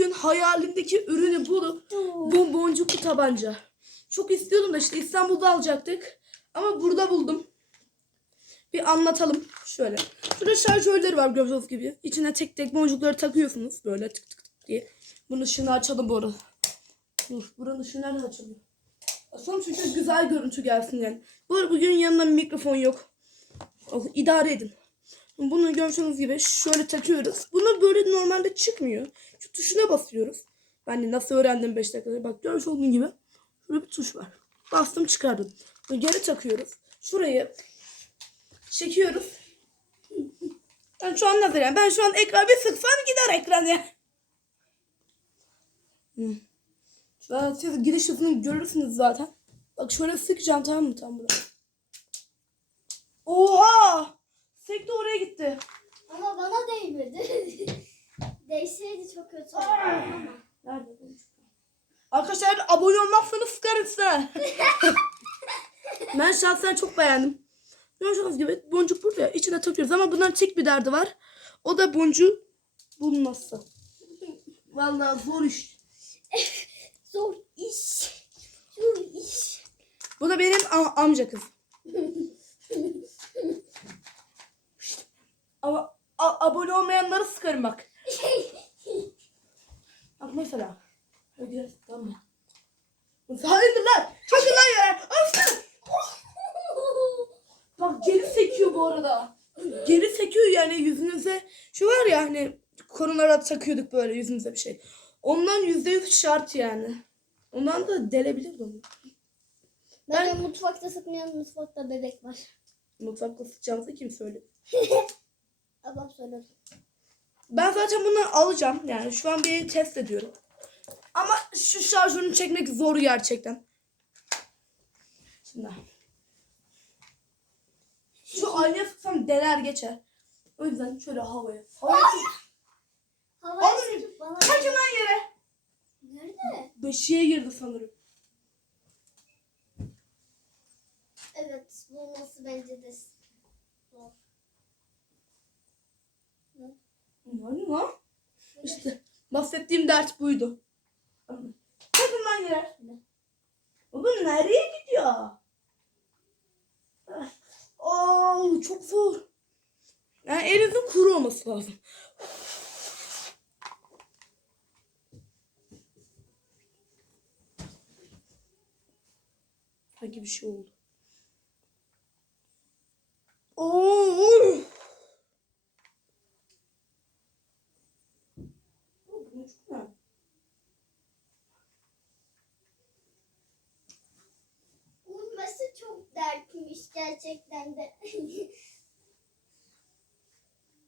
bugün hayalimdeki ürünü bulup bu boncuklu tabanca. Çok istiyordum da işte İstanbul'da alacaktık. Ama burada buldum. Bir anlatalım. Şöyle. Şurada şarjörleri var gördüğünüz gibi. İçine tek tek boncukları takıyorsunuz. Böyle tık tık tık diye. Bunun ışığını açalım bu arada. Dur. Buranın ışığı nereden açılıyor? Açalım çünkü güzel görüntü gelsin yani. Bu arada bugün yanında mikrofon yok. Oh, idare edin. Bunu gördüğünüz gibi şöyle takıyoruz. Bunu böyle normalde çıkmıyor. Şu tuşuna basıyoruz. Ben de nasıl öğrendim 5 dakikada. Bak görmüş olduğun gibi. Şurada bir tuş var. Bastım çıkardım. Bunu geri takıyoruz. Şurayı çekiyoruz. Ben şu an nazar yani. Ben şu an ekran bir sıksam gider ekran ya. Ben siz gidiş hızını görürsünüz zaten. Bak şöyle sıkacağım tamam mı tam buraya. Oha! Sekti oraya gitti. Ama bana değmedi. Değseydi çok kötü olurdu ama. Nerede? Arkadaşlar abone olmazsanız sıkarım size. ben şahsen çok beğendim. Gördüğünüz gibi boncuk burada içine takıyoruz ama bunların tek bir derdi var. O da boncuğu bulması. Vallahi zor iş. Zor iş. Zor iş. Bu da benim a- amca kız. Ama a- abone olmayanları sıkarım bak. Bak mesela. Gel, tamam mı? Hayırdır lan? Çakın lan yere. Aslan. Bak geri sekiyor bu arada. Geri sekiyor yani yüzünüze. Şu var ya hani korunarak takıyorduk böyle yüzümüze bir şey. Ondan yüzde yüz şart yani. Ondan da delebilir onu. Ben de mutfakta sıkmayan mutfakta bebek var. Mutfakta sıkacağımızı kim söyledi? Ablam söyler. Ben zaten bunu alacağım. Yani şu an bir test ediyorum. Ama şu şarjörünü çekmek zor gerçekten. Şimdi. Şu aynaya sıksam deler geçer. O yüzden şöyle havaya. Havaya sık- Oğlum, bana... Kaçın lan yere. Nerede? Beşiğe girdi sanırım. Evet. Bulması bence de zor. Ne lan? İşte bahsettiğim dert buydu. Lan yere. Oğlum nereye gidiyor? Oo çok zor. Yani elinizin kuru olması lazım. Sanki bir şey oldu. Oo. Bu ne çok güzel. Bulması çok dertmiş gerçekten de.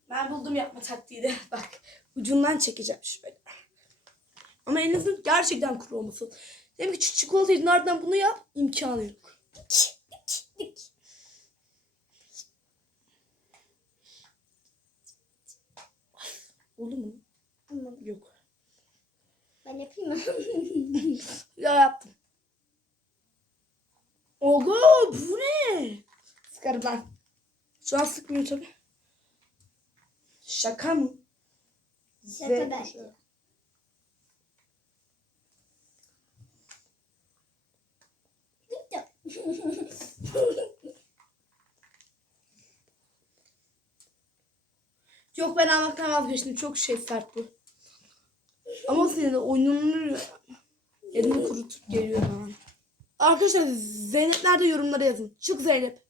Ben buldum yapma taktiği de. Bak ucundan çekeceğim şöyle. Ama elinizin gerçekten kuru olması. Demek ki çikolatayı nereden bunu yap? İmkanı yok. Oldu mu? Tamam. Yok. Ben yapayım mı? Ya yaptım. Ogo bu ne? Sıkarım lan. Şu an sıkmıyor tabii. Şaka mı? Şaka Ve- bence. Yok ben almaktan vazgeçtim. Çok şey sert bu. Ama senin de oyununu elini kurutup geliyor yani. Arkadaşlar Zeynep'ler de yorumlara yazın. Çık Zeynep.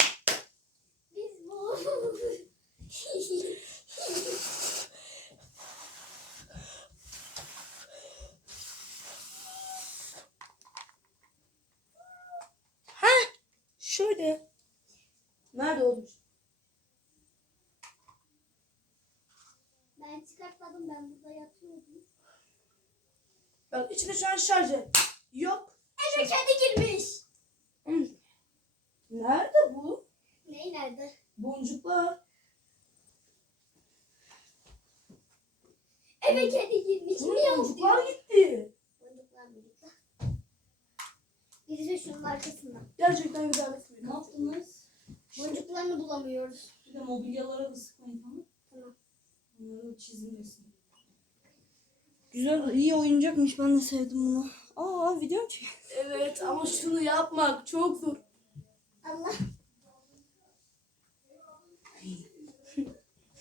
Biz bu. Şöyle. Nerede olmuş? ben çıkartmadım ben burada yatıyordum. Bak içinde şu an şarjı. Yok. Eve kedi girmiş. Hmm. Nerede bu? Ney nerede? Boncuklar. Eve kedi girmiş. Bunun Miyav boncuklar diyor. gitti. Boncuklar mı gitti? Birisi şunun arkasında. Gerçekten güzel bir. Ne yaptınız? Boncuklarını bulamıyoruz. Bir de mobilyalara da sıkmayın tamam mı? Tamam. Bunları çizilmesin. Güzel, iyi oyuncakmış. Ben de sevdim bunu. Aa video mu çekiyor? Evet ama şunu yapmak çok zor. Allah. Ben çok beğendim. Bir de şuraya. Boncuklu tabanca gülüyor zıp zıp zıp. Zıp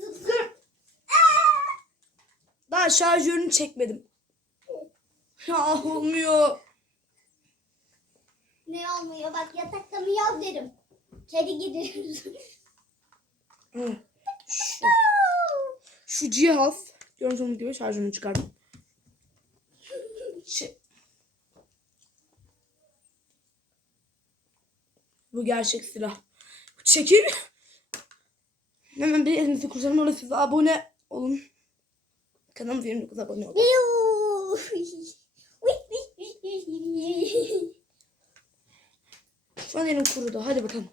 zıp zıp. Daha şarjörünü çekmedim. Ya olmuyor. Ne olmuyor bak yatakta miyav derim. Kedi gidiyor. Hı. Şu, şu cihaz. Görmüş olduğunuz gibi şarjörünü çıkardım. Şey. Bu gerçek silah. Çekil. Hemen bir elinizi kurtarın. Orada size abone olun. Kanalımıza 29 abone olun. Şu an elim kurudu. Hadi bakalım.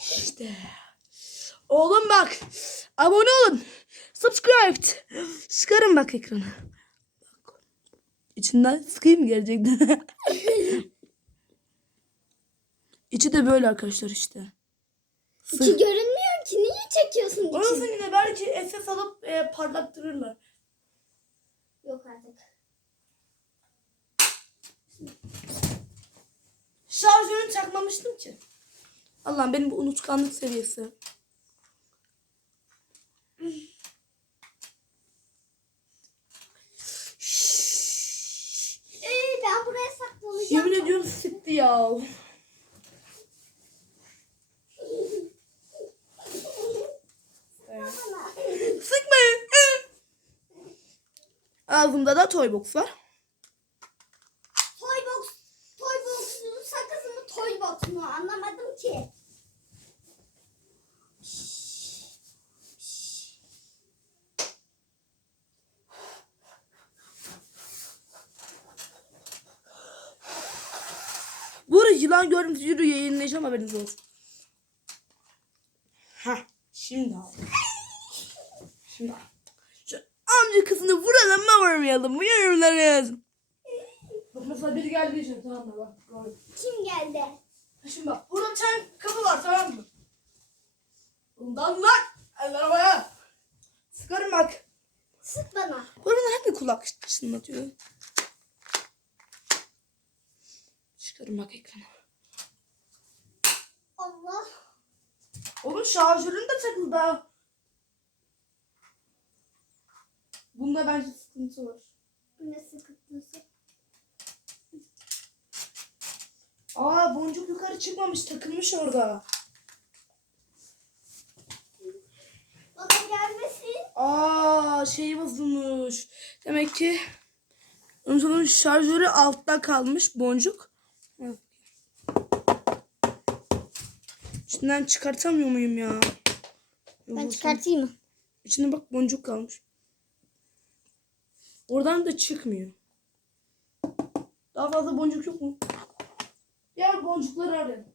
İşte. Oğlum bak. Abone olun. Subscribe. Sıkarım bak ekrana. Bak. İçinden sıkayım gerçekten. İçi de böyle arkadaşlar işte. İçi görünmüyor ki. Niye çekiyorsun içini? yine belki SS alıp e, parlattırırlar. Yok artık. Şarjörünü takmamıştım ki. Allah'ım benim bu unutkanlık seviyesi. Ee, ben buraya saklanacağım. Yemin ediyorum sıktı ya. Bana. Sıkmayın. Ağzımda da toy box var. Toy box, toy box mu, sakız mı, toy box mu anlamadım ki. Bu arada yılan görüntü yürü yayınlayacağım haberiniz olsun. Heh, şimdi al. Şimdi al. Amca kızını vuralım mı vurmayalım mı yorumlara yazın. Bak mesela biri geldi diyeceğim tamam mı bak. gördüm. Kim geldi? Şimdi bak burada bir tane kapı var tamam mı? Bundan lan. Eller havaya. Sıkarım bak. Sık bana. Bu arada hangi kulak çınlatıyor? Çıkarım bak ekrana. Allah. Oğlum şarjörün de takıldı ha. Bunda bence sıkıntı var. Ne sıkıntısı? Aa boncuk yukarı çıkmamış takılmış orada. Bana gelmesin. Aa şey bozulmuş. Demek ki onun şarjörü altta kalmış boncuk. İçinden çıkartamıyor muyum ya? Ben çıkartayım mı? İçinde bak boncuk kalmış. Oradan da çıkmıyor. Daha fazla boncuk yok mu? Diğer boncukları arayın.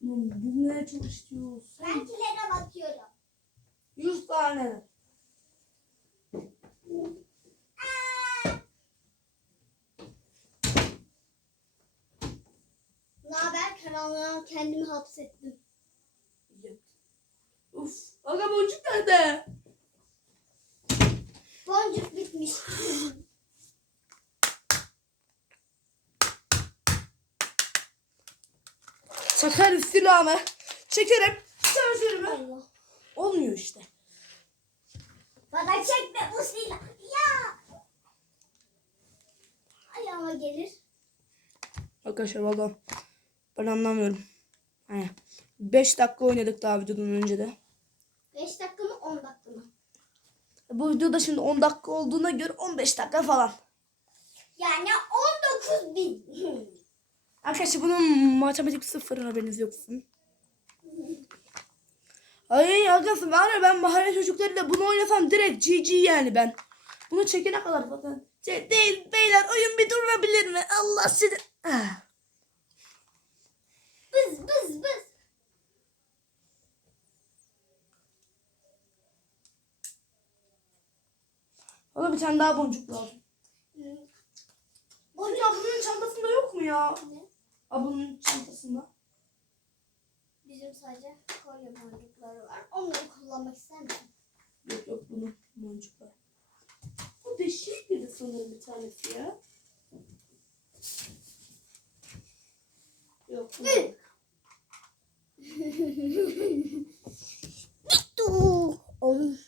Bilmeye çok istiyoruz. Renkilere bakıyorum. 100 tane. Ne haber? Karanlığa kendimi hapsettim. Uf. Aga boncuk nerede? Boncuk bitmiş. Çakarım silahımı. Çekerim. Şarjörümü. Allah. Olmuyor işte. Bana çekme bu silah. Ya. Ayağıma gelir. Arkadaşlar valla ben anlamıyorum. Hani 5 dakika oynadık daha videodan önce de. 5 dakika mı 10 dakika mı? Bu videoda şimdi 10 dakika olduğuna göre 15 dakika falan. Yani 19 bin. Arkadaşlar bunun matematik sıfır haberiniz yoksun. Ay arkadaşlar var ya ben mahalle çocuklarıyla bunu oynasam direkt GG yani ben. Bunu çekene kadar zaten. Şey değil beyler oyun bir durabilir mi? Allah sizi. Ah. Bız bız bız. Bana bir tane daha boncuk lazım. Hı. Boncuk ablanın çantasında yok mu ya? Ne? Ablanın çantasında. Bizim sadece kolye boncukları var. Onları kullanmak ister misin? Yok yok bunun boncuk var. Bu değişik biri sanırım bir tanesi ya. Yok bu. değil. Dur. Oğlum.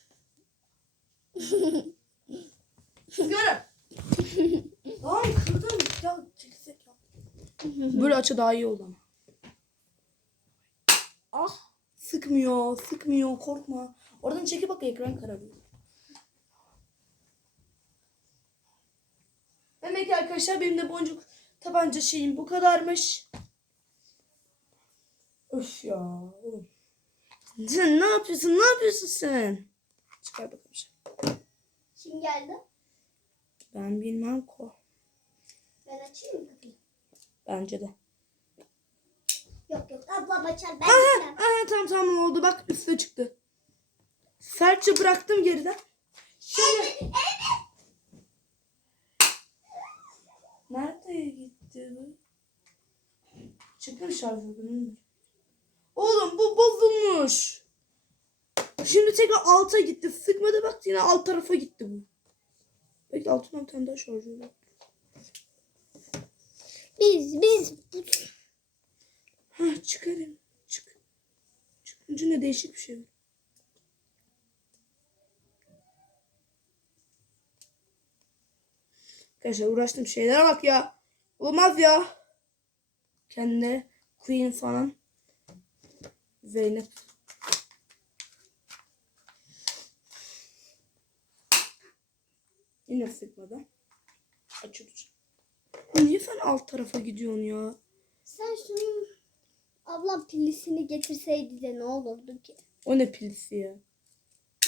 Görün. Lan kırdım. Ya çeksek ya. Böyle açı daha iyi oldu ama. Ah. Sıkmıyor, sıkmıyor, korkma. Oradan çekip bak ekran kararıyor. Demek ki arkadaşlar benim de boncuk tabanca şeyim bu kadarmış. Öf ya. Sen ne yapıyorsun? Ne yapıyorsun sen? Çıkar bakalım. şey. Kim geldi? Ben bilmem ko. Ben açayım mı kapıyı? Bence de. Yok yok ablam açar ben Aha, aha tamam tamam oldu bak üstüne çıktı. Sertçe bıraktım geriden. Şimdi... Nereye gitti bu? Çıktı mı şarjı Oğlum bu bozulmuş. Şimdi tekrar alta gitti. Sıkmadı bak yine alt tarafa gitti bu. Belki altından bir tane daha şarjı var. Biz biz Ha çıkarım. Çık. Çıkınca ne değişik bir şey var. Arkadaşlar uğraştığım şeylere bak ya. Olmaz ya. Kendine Queen falan. Zeynep. Yine sıkmadan. Açıyoruz. Niye sen alt tarafa gidiyorsun ya? sen şunun ablam pilisini getirseydi de ne olurdu ki? O ne pilisi ya?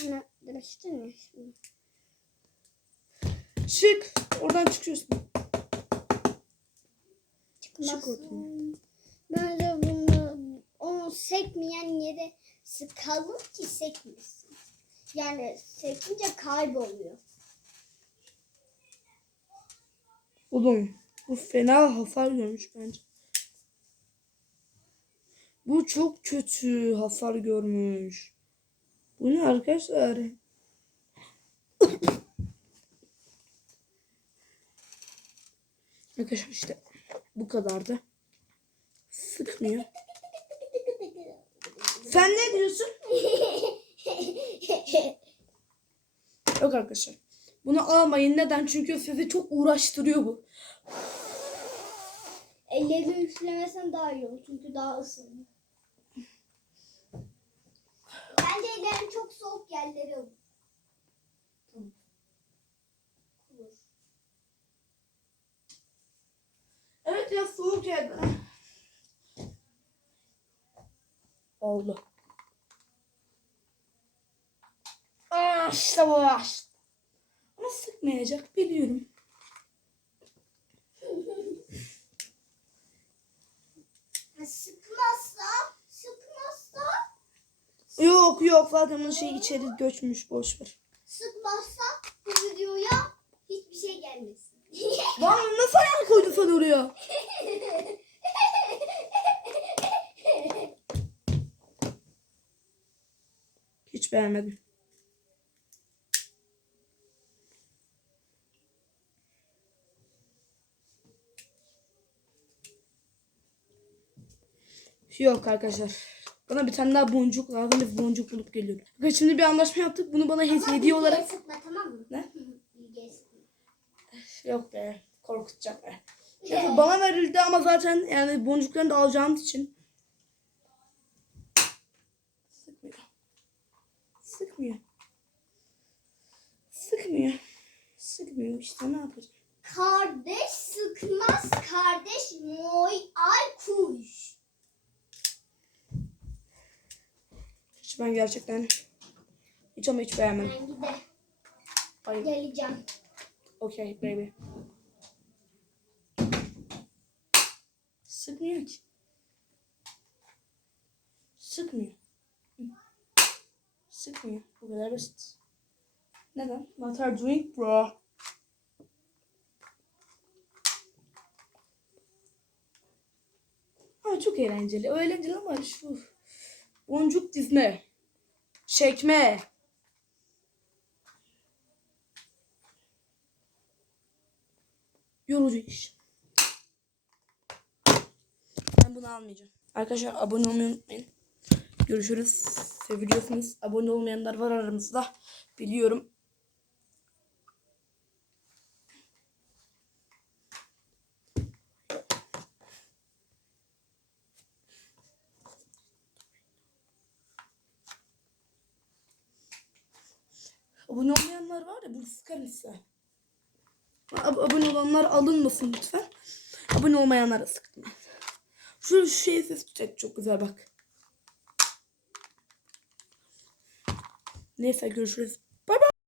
Ana demiştin ya şimdi. Çık. Oradan çıkıyorsun. Çıkmazsın. oradan. Bence bunu onu sekmeyen yere sıkalım ki sekmesin. Yani sekince kayboluyor. Oğlum bu fena hasar görmüş bence. Bu çok kötü hasar görmüş. Bu ne arkadaşlar? Arkadaşlar işte bu kadardı. Sıkmıyor. Sen ne diyorsun? Yok arkadaşlar. Bunu almayın. Neden? Çünkü sizi çok uğraştırıyor bu. Ellerini üflemesen daha iyi olur çünkü daha ısınıyor. Ellerin çok soğuk. Olur. Evet ya soğuk yerde. Oldu. Ah işte bu. ah. Ama sıkmayacak biliyorum. Ha, Sıkmazsa, sıkmazsa, Yok yok zaten bunun şey içeri göçmüş boş ver. sıkmazsa bu videoya hiçbir şey gelmesin. Lan nasıl ayağını koydun sen oraya? Hiç beğenmedim. Yok arkadaşlar. Bana bir tane daha boncuk lazım. Biz boncuk bulup geliyorum. Bakın şimdi bir anlaşma yaptık. Bunu bana hediye Bilgiye olarak... sıkma tamam mı? Ne? Bilgiye sıkma. Yok be. Korkutacak be. Neyse, bana verildi ama zaten yani boncuklarını da alacağımız için. Sıkmıyor. Sıkmıyor. Sıkmıyor. Sıkmıyor işte ne yapacağım. Kardeş sıkmaz, kardeş moy ay kuş. Ben gerçekten hiç ama hiç beğenmedim. Ben gide. Hayır. Geleceğim. Okay baby. Sıkmıyor ki. Sıkmıyor. Sıkmıyor. Bu kadar basit. Neden? What are doing bro? Ama çok eğlenceli. Eğlenceli ama şu boncuk dizme. Çekme. Yorucu iş. Ben bunu almayacağım. Arkadaşlar abone olmayı unutmayın. Görüşürüz. Seviliyorsunuz. Abone olmayanlar var aramızda. Biliyorum. Abone olmayanlar var ya bunu sıkarım size. Ab- abone olanlar alınmasın lütfen. Abone olmayanlara sıktım. ben. Şu şey ses tutacak çok güzel bak. Neyse görüşürüz.